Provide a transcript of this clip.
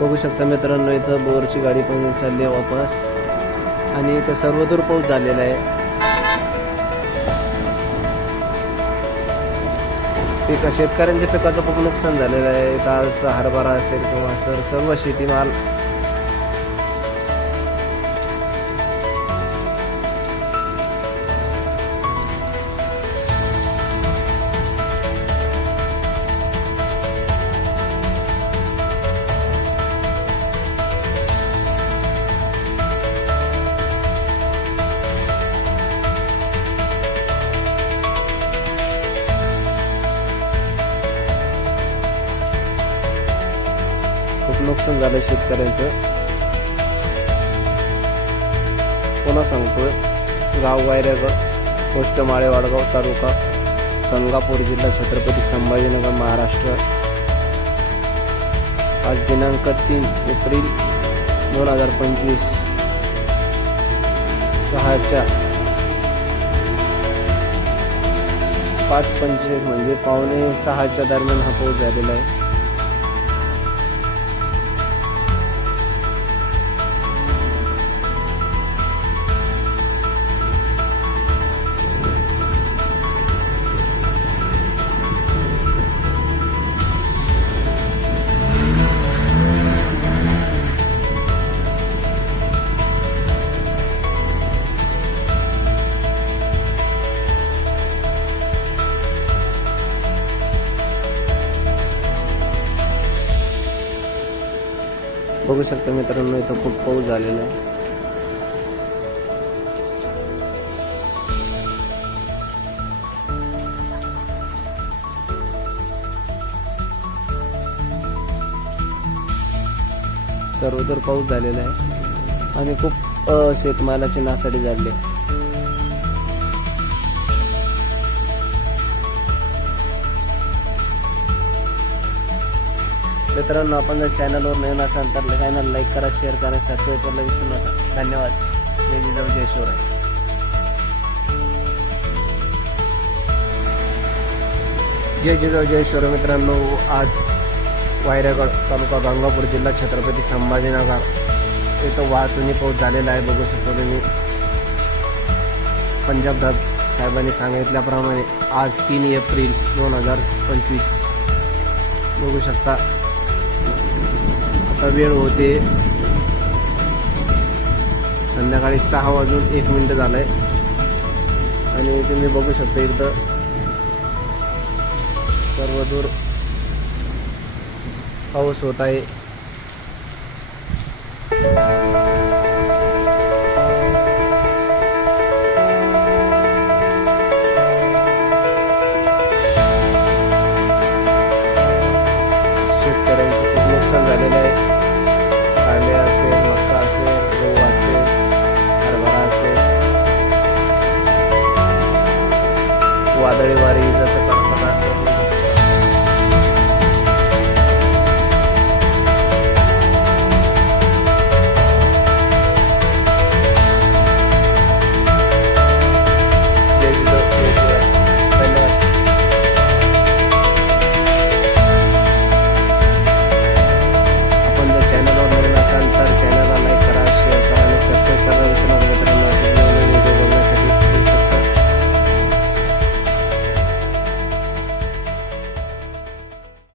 बघू शकता मित्रांनो इथं बोरची गाडी पण चालली आहे वापस. आणि इथं सर्वदूर पाऊस झालेला आहे. पिका शेतकऱ्यांच्या पिकाचं खूप नुकसान झालेलं आहे. इथं आज हरभरा असेल किंवा सर सर्व शेतीमाल खूप नुकसान झालं शेतकऱ्यांचं. पुन्हा सांगतोय गाव वायऱ्यागड पोस्ट माळेवाडगाव तालुका गंगापूर जिल्हा छत्रपती संभाजीनगर महाराष्ट्र. आज दिनांक तीन एप्रिल दोन हजार पंचवीस सहाच्या पाच पंचवीस म्हणजे पावणे सहाच्या दरम्यान हा पाऊस झालेला आहे. बघू शकता मित्रांनो इथं खूप पाऊस झालेला आहे. सर्वदूर पाऊस झालेला आहे. आणि खूप शेतमालाची नासाडी झाली आहे. मित्रांनो आपण जर चॅनलवर नवीन असाल तर चॅनल लाईक करा शेअर करा सबस्क्राईब करायला विसरू नका. धन्यवाद. जय जिजाऊ जय शिवराय. जय जिजाऊ जय शिवराय मित्रांनो आज वायरागड तालुका गंगापूर जिल्हा छत्रपती संभाजीनगर इथं वाहतुनी पाऊस झालेला आहे. बघू शकतो तुम्ही. पंजाब दाद साहेबांनी सांगितल्याप्रमाणे आज तीन एप्रिल दोन हजार पंचवीस. बघू शकता. आता वेळ होते. संध्याकाळी सहा वाजून एक मिनिट झालंय. आणि तुम्ही बघू शकता इथं सर्वदूर पाऊस होत आहे. शेतकऱ्या झालेले आहेत कांदे असेल मका असेल गहू असेल हरभरा असेल वादळी वारी जर